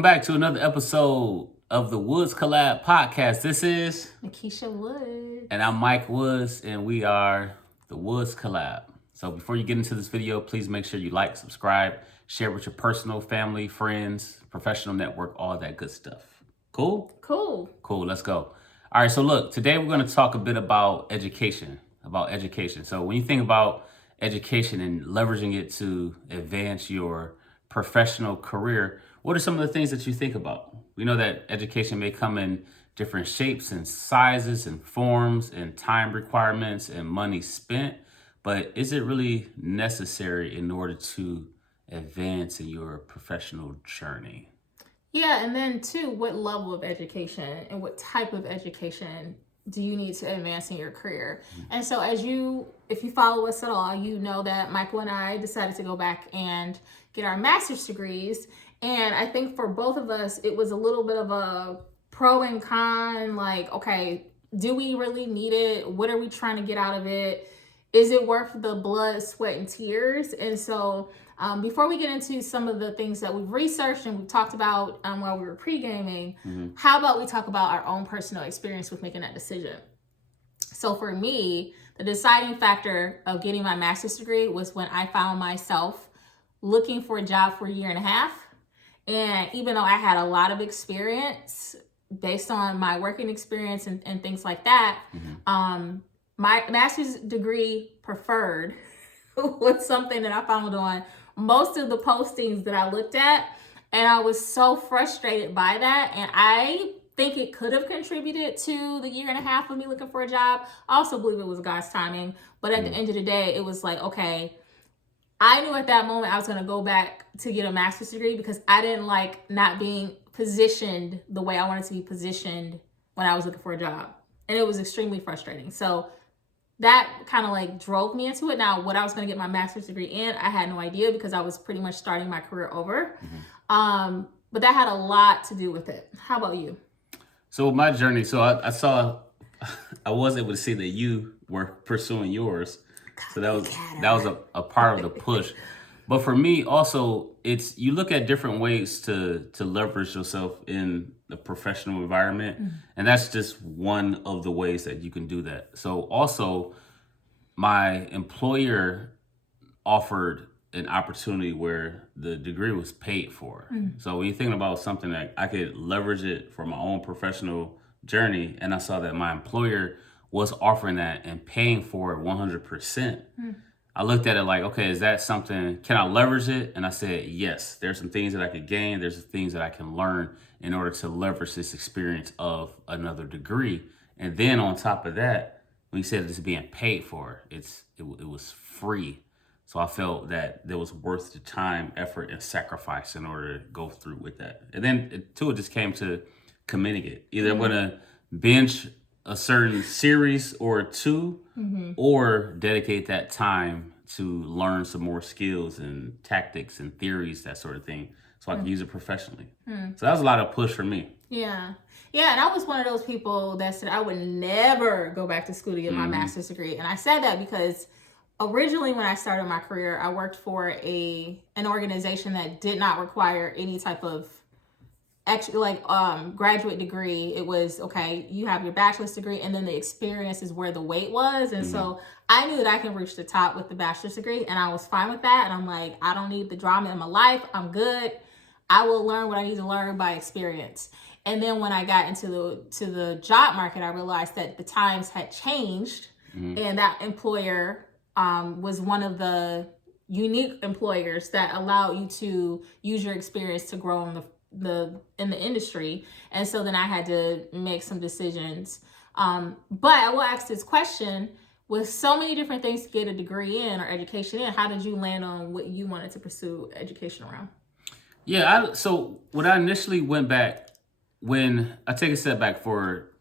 Welcome back to another episode of the Woods Collab podcast. This is Nikisha Woods. And I'm Mike Woods, and we are the Woods Collab. So before you get into this video, please make sure you like, subscribe, share with your personal, family, friends, professional network, all that good stuff. Cool? Cool, let's go. All right, so look, today we're going to talk a bit about education. So when you think about education and leveraging it to advance your professional career, what are some of the things that you think about? We know that education may come in different shapes and sizes and forms and time requirements and money spent, but is it really necessary in order to advance in your professional journey? Yeah, and then too, what level of education and what type of education do you need to advance in your career? And so if you follow us at all, you know that Michael and I decided to go back and get our master's degrees. And I think for both of us, it was a little bit of a pro and con, like, okay, do we really need it? What are we trying to get out of it? Is it worth the blood, sweat, and tears? And so before we get into some of the things that we've researched and we've talked about while we were pre-gaming, how about we talk about our own personal experience with making that decision? So for me, the deciding factor of getting my master's degree was when I found myself looking for a job for a year and a half. And even though I had a lot of experience based on my working experience and things like that, my master's degree preferred was something that I found on most of the postings that I looked at. And I was so frustrated by that. And I think it could have contributed to the year and a half of me looking for a job. I also believe it was God's timing. But at the end of the day, it was like, okay, I knew at that moment I was going to go back to get a master's degree because I didn't like not being positioned the way I wanted to be positioned when I was looking for a job. And it was extremely frustrating. So that kind of like drove me into it. Now, what I was going to get my master's degree in, I had no idea because I was pretty much starting my career over. But that had a lot to do with it. How about you? So my journey, I was able to see that you were pursuing yours. So that was a part of the push. But for me also, it's you look at different ways to leverage yourself in the professional environment. And that's just one of the ways that you can do that. So also my employer offered an opportunity where the degree was paid for. So when you're thinking about something that I could leverage it for my own professional journey, and I saw that my employer was offering that and paying for it 100%. I looked at it like, okay, is that something, can I leverage it? And I said, yes, there's some things that I could gain. There's some things that I can learn in order to leverage this experience of another degree. And then on top of that, when you said it's being paid for, it was free. So I felt that there was worth the time, effort, and sacrifice in order to go through with that. And then it just came to committing it. Either I'm going to binge a certain series or two, or dedicate that time to learn some more skills and tactics and theories, that sort of thing, so I can use it professionally. So that was a lot of push for me. Yeah, and I was one of those people that said I would never go back to school to get my master's degree. And I said that because originally when I started my career, I worked for an organization that did not require any type of graduate degree. It was, okay, you have your bachelor's degree and then the experience is where the weight was. And so I knew that I can reach the top with the bachelor's degree, and I was fine with that. And I'm like, I don't need the drama in my life. I'm good. I will learn what I need to learn by experience. And then when I got into the job market, I realized that the times had changed, and that employer was one of the unique employers that allow you to use your experience to grow in the industry. And so then I had to make some decisions. But I will ask this question: with so many different things to get a degree in or education in, how did you land on what you wanted to pursue education around? Yeah, so when I initially went back, when I take a step back for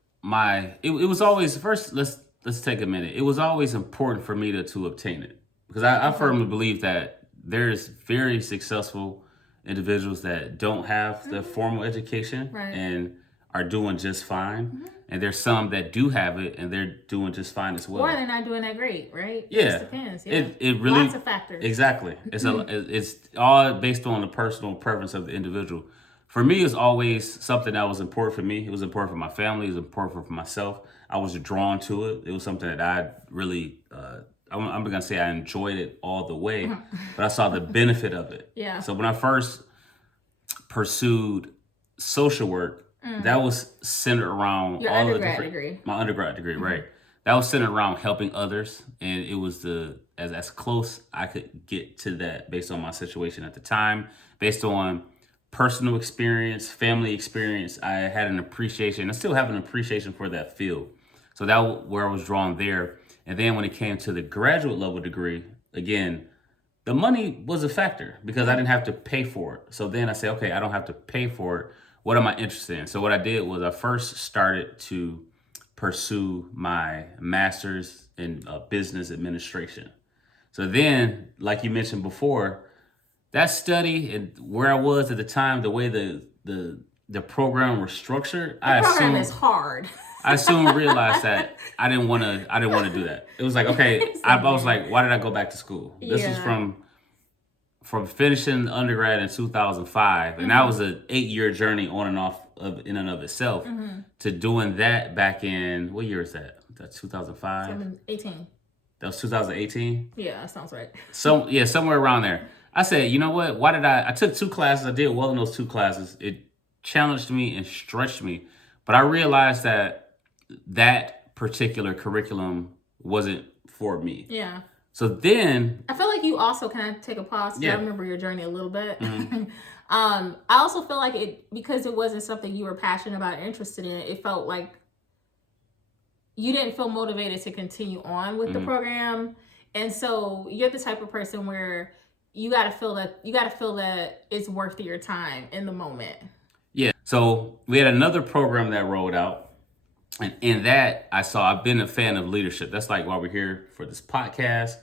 it was always, first, let's take a minute. It was always important for me to obtain it, because I firmly believe that there's very successful individuals that don't have the formal education and are doing just fine. And there's some that do have it and they're doing just fine as well. Or they're not doing that great, right? Yeah. It just depends. Yeah. It really, lots of factors. Exactly. It's all based on the personal preference of the individual. for me, it's always something that was important for me. It was important for my family. It was important for myself. I was drawn to it. It was something that I really, I'm going to say I enjoyed it all the way, but I saw the benefit of it. Yeah. So when I first pursued social work, that was centered around Your all the undergrad different, degree. my undergrad degree, right? That was centered around helping others, and it was as close I could get to that based on my situation at the time, based on personal experience, family experience. I had an appreciation. I still have an appreciation for that field. So that where I was drawn there. And then when it came to the graduate level degree, again, the money was a factor because I didn't have to pay for it. So then I said, okay, I don't have to pay for it. What am I interested in? So what I did was I first started to pursue my master's in business administration. So then, like you mentioned before, that study and where I was at the time, the way the program was structured, The program is hard. I soon realized that I didn't want to do that. It was like, okay, I was like, why did I go back to school? This was from finishing undergrad in 2005, and that was an 8-year journey on and off in and of itself, to doing that back in, what year is that? That's 2005? 18. That was 2018? Yeah, that sounds right. So yeah, somewhere around there. I said, you know what? Why did I took 2 classes. I did well in those 2 classes. It challenged me and stretched me. But I realized that particular curriculum wasn't for me. Yeah. So then I feel like you also, can I take a pause? Yeah. I remember your journey a little bit. I also feel like because it wasn't something you were passionate about or interested in, it felt like you didn't feel motivated to continue on with the program. And so you're the type of person where you got to feel that it's worth your time in the moment. Yeah. So we had another program that rolled out. And in that, I've been a fan of leadership. That's like why we're here for this podcast.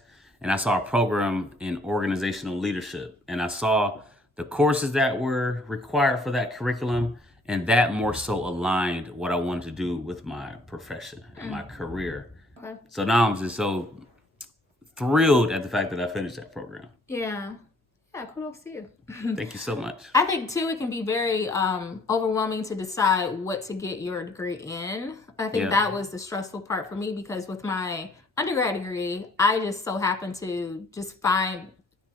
And I saw a program in organizational leadership. And I saw the courses that were required for that curriculum. And that more so aligned what I wanted to do with my profession and my career. Okay. So now I'm just so thrilled at the fact that I finished that program. Yeah. Yeah, kudos to you. Thank you so much. I think too, it can be very overwhelming to decide what to get your degree in. I think that was the stressful part for me, because with my undergrad degree, I just so happened to just find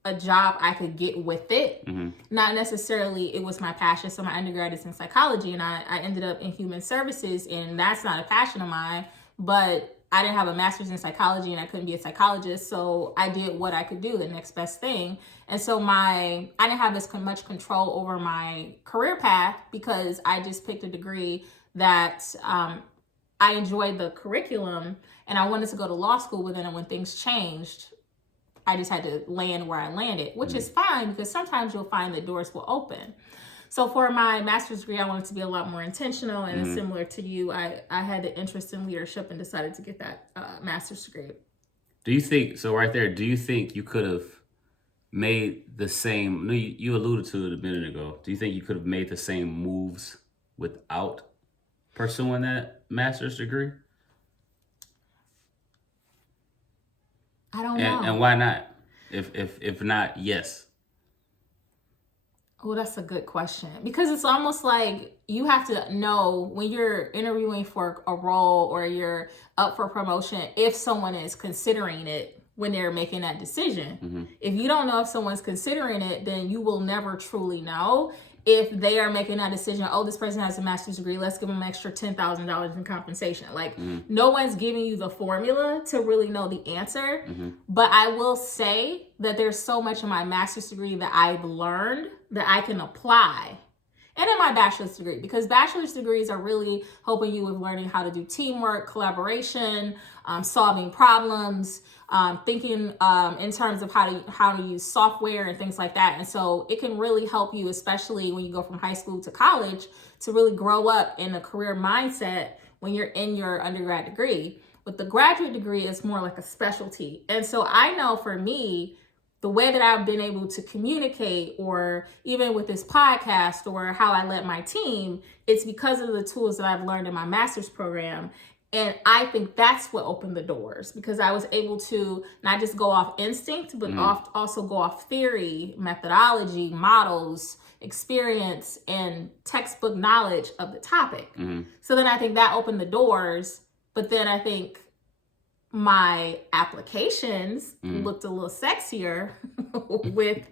a job I could get with it. Not necessarily it was my passion. So my undergrad is in psychology, and I ended up in human services, and that's not a passion of mine, but I didn't have a master's in psychology and I couldn't be a psychologist. So I did what I could do, the next best thing. And so I didn't have as much control over my career path, because I just picked a degree that I enjoyed the curriculum and I wanted to go to law school. But then when things changed, I just had to land where I landed, which is fine, because sometimes you'll find that doors will open. So for my master's degree, I wanted to be a lot more intentional, and similar to you, I had an interest in leadership and decided to get that master's degree. Do you think you could have made the same, you alluded to it a minute ago, do you think you could have made the same moves without pursuing that master's degree? I don't know. And why not? If not, yes. Oh, that's a good question. Because it's almost like you have to know when you're interviewing for a role or you're up for promotion, if someone is considering it when they're making that decision. If you don't know if someone's considering it, then you will never truly know. If they are making that decision, oh, this person has a master's degree, let's give them an extra $10,000 in compensation. Like, no one's giving you the formula to really know the answer. But I will say that there's so much in my master's degree that I've learned that I can apply. And in my bachelor's degree, because bachelor's degrees are really helping you with learning how to do teamwork, collaboration, solving problems, thinking in terms of how to use software and things like that. And so it can really help you, especially when you go from high school to college, to really grow up in a career mindset when you're in your undergrad degree. But the graduate degree is more like a specialty. And so I know for me, the way that I've been able to communicate, or even with this podcast, or how I led my team, it's because of the tools that I've learned in my master's program. And I think that's what opened the doors, because I was able to not just go off instinct, but also go off theory, methodology, models, experience and textbook knowledge of the topic. Mm-hmm. So then I think that opened the doors. But then I think my applications looked a little sexier with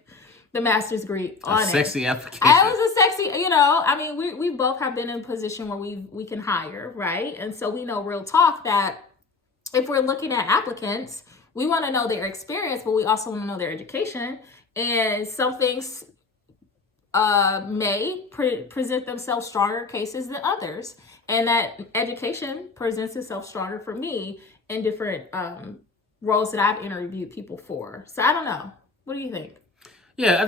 the master's degree on it. Sexy application. I was a sexy, I mean, we both have been in a position where we can hire, right? And so we know real talk that if we're looking at applicants, we want to know their experience, but we also want to know their education. And some things may present themselves stronger cases than others. And that education presents itself stronger for me in different roles that I've interviewed people for. So I don't know. What do you think? Yeah, I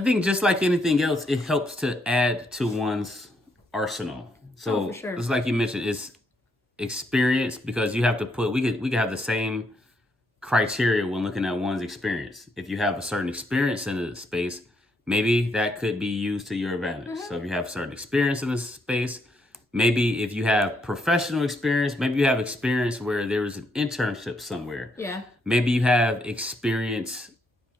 think just like anything else, it helps to add to one's arsenal. So for sure. It's like you mentioned, it's experience, because you have to put, we could have the same criteria when looking at one's experience. If you have a certain experience in the space, maybe that could be used to your advantage. So if you have certain experience in this space, maybe if you have professional experience, maybe you have experience where there was an internship somewhere. Yeah. Maybe you have experience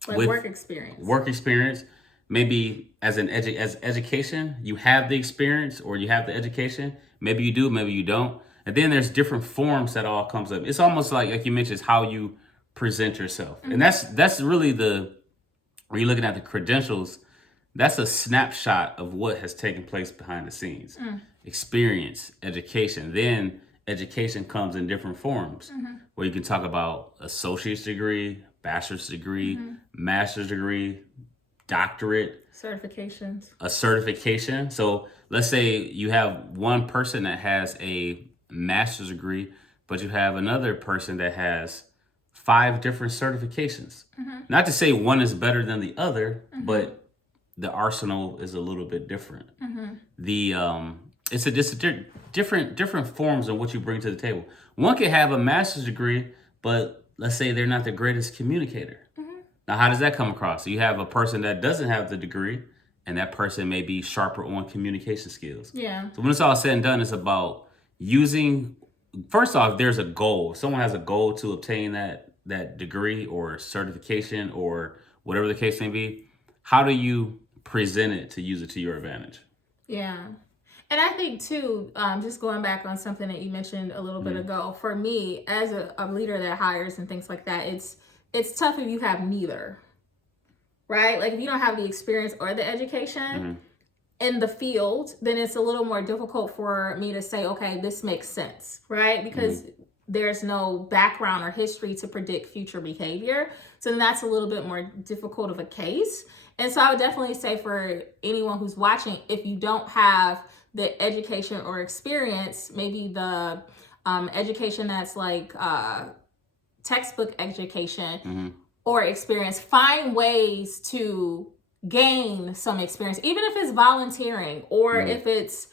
like work experience. Work experience. Maybe as education, you have the experience or you have the education. Maybe you do, maybe you don't. And then there's different forms that all comes up. It's almost like you mentioned, it's how you present yourself. And that's really when you're looking at the credentials, that's a snapshot of what has taken place behind the scenes. Experience, education. Then education comes in different forms where you can talk about associate's degree, bachelor's degree, master's degree, doctorate, certifications, a certification. So let's say you have one person that has a master's degree, but you have another person that has 5 different certifications. Not to say one is better than the other, but the arsenal is a little bit different. It's different forms of what you bring to the table. One could have a master's degree, but let's say they're not the greatest communicator. Now, how does that come across? So you have a person that doesn't have the degree, and that person may be sharper on communication skills. Yeah. So when it's all said and done, it's about using, first off, there's a goal. If someone has a goal to obtain that degree or certification or whatever the case may be, how do you present it to use it to your advantage? Yeah. And I think too, just going back on something that you mentioned a little bit ago, for me as a leader that hires and things like that, it's tough if you have neither, right? Like if you don't have the experience or the education in the field, then it's a little more difficult for me to say, okay, this makes sense, right? Because there's no background or history to predict future behavior. So then that's a little bit more difficult of a case. And so I would definitely say for anyone who's watching, if you don't have the education or experience, maybe the education that's like textbook education or experience, find ways to gain some experience, even if it's volunteering or if it's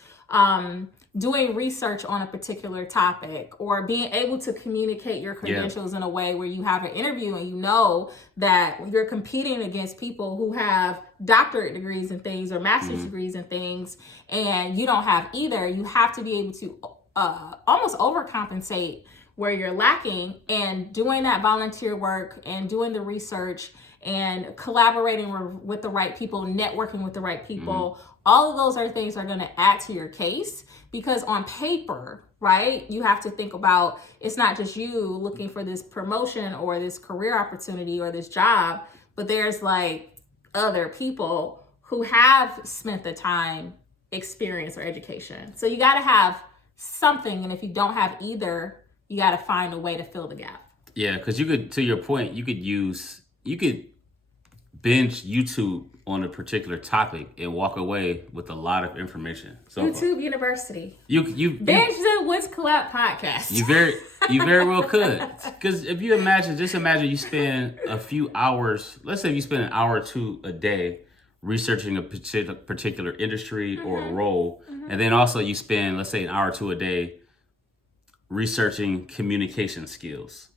doing research on a particular topic, or being able to communicate your credentials in a way where you have an interview and you know that you're competing against people who have doctorate degrees and things or master's degrees and things, and you don't have either. You have to be able to almost overcompensate where you're lacking, and doing that volunteer work and doing the research and collaborating with the right people, networking with the right people. All of those are things that are going to add to your case, because on paper, right, you have to think about, it's not just you looking for this promotion or this career opportunity or this job, but there's like other people who have spent the time, experience, or education. So you got to have something. And if you don't have either, you got to find a way to fill the gap. Yeah, because you could, to your point, you could binge YouTube on a particular topic and walk away with a lot of information. So YouTube University. You binge the What's Collab podcast. You very well could. Because if you imagine you spend a few hours, let's say you spend an hour or two a day researching a particular industry or a role, and then also you spend, let's say, an hour or two a day researching communication skills.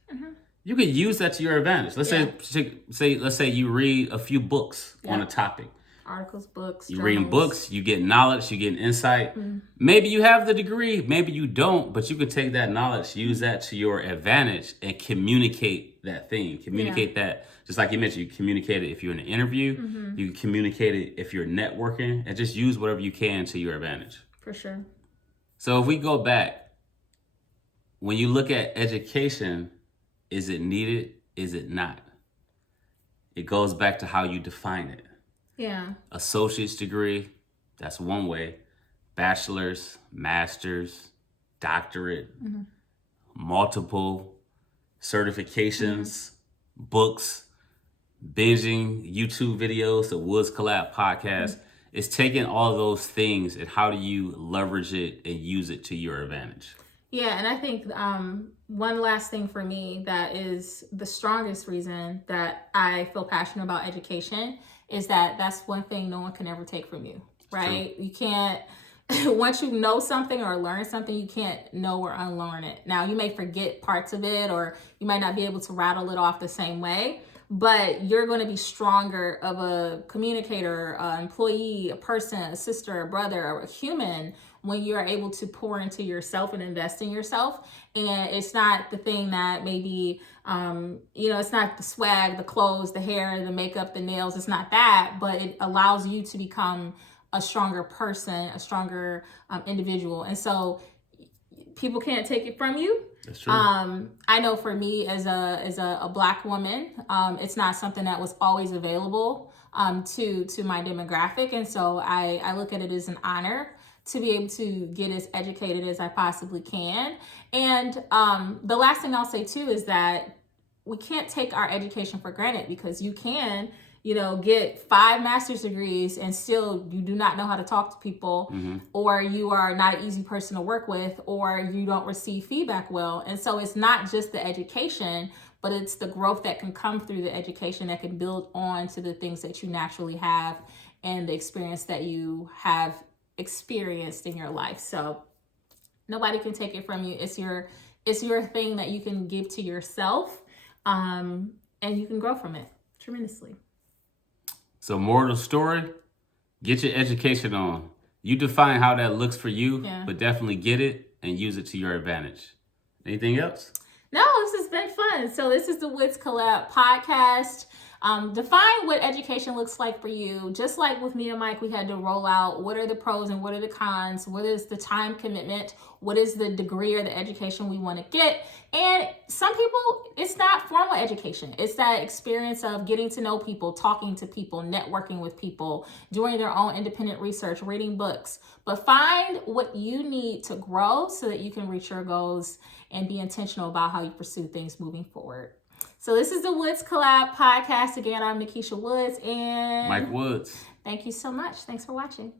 You could use that to your advantage. Let's say you read a few books on a topic. Articles, books, You're reading journals. books, you get knowledge, you get insight. Maybe you have the degree, maybe you don't, but you can take that knowledge, use that to your advantage, and communicate that thing. Communicate that, just like you mentioned, you communicate it if you're in an interview, you can communicate it if you're networking, and just use whatever you can to your advantage. For sure. So if we go back, when you look at education, is it needed? Is it not? It goes back to how you define it. Yeah. Associate's degree, that's one way. Bachelor's, master's, doctorate, multiple certifications, books, binging YouTube videos, the Woods Collab podcast. It's taking all those things and how do you leverage it and use it to your advantage? Yeah, and I think one last thing for me that is the strongest reason that I feel passionate about education is that that's one thing no one can ever take from you, right? You can't, once you know something or learn something, you can't know or unlearn it. Now, you may forget parts of it or you might not be able to rattle it off the same way, but you're going to be stronger of a communicator, an employee, a person, a sister, a brother, a human when you're able to pour into yourself and invest in yourself. And it's not the thing that maybe, it's not the swag, the clothes, the hair, the makeup, the nails. It's not that, but it allows you to become a stronger person, a stronger individual. And so people can't take it from you. That's true. I know for me as a Black woman, it's not something that was always available to my demographic. And so I look at it as an honor to be able to get as educated as I possibly can. And the last thing I'll say too is that we can't take our education for granted, because you can, get 5 master's degrees and still you do not know how to talk to people, or you are not an easy person to work with, or you don't receive feedback well. And so it's not just the education, but it's the growth that can come through the education that can build on to the things that you naturally have and the experience that you have experienced in your life. So nobody can take it from you. It's your thing that you can give to yourself, and you can grow from it tremendously. So moral of the story, get your education on. You define how that looks for you, but definitely get it and use it to your advantage. Anything else? No, this has been fun. So this is the Woods Collab podcast. Define what education looks like for you. Just like with me and Mike, we had to roll out what are the pros and what are the cons, what is the time commitment, what is the degree or the education we want to get. And some people, it's not formal education. It's that experience of getting to know people, talking to people, networking with people, doing their own independent research, reading books. But find what you need to grow so that you can reach your goals and be intentional about how you pursue things moving forward. So this is the Woods Collab podcast. Again, I'm Nikisha Woods and Mike Woods. Thank you so much. Thanks for watching.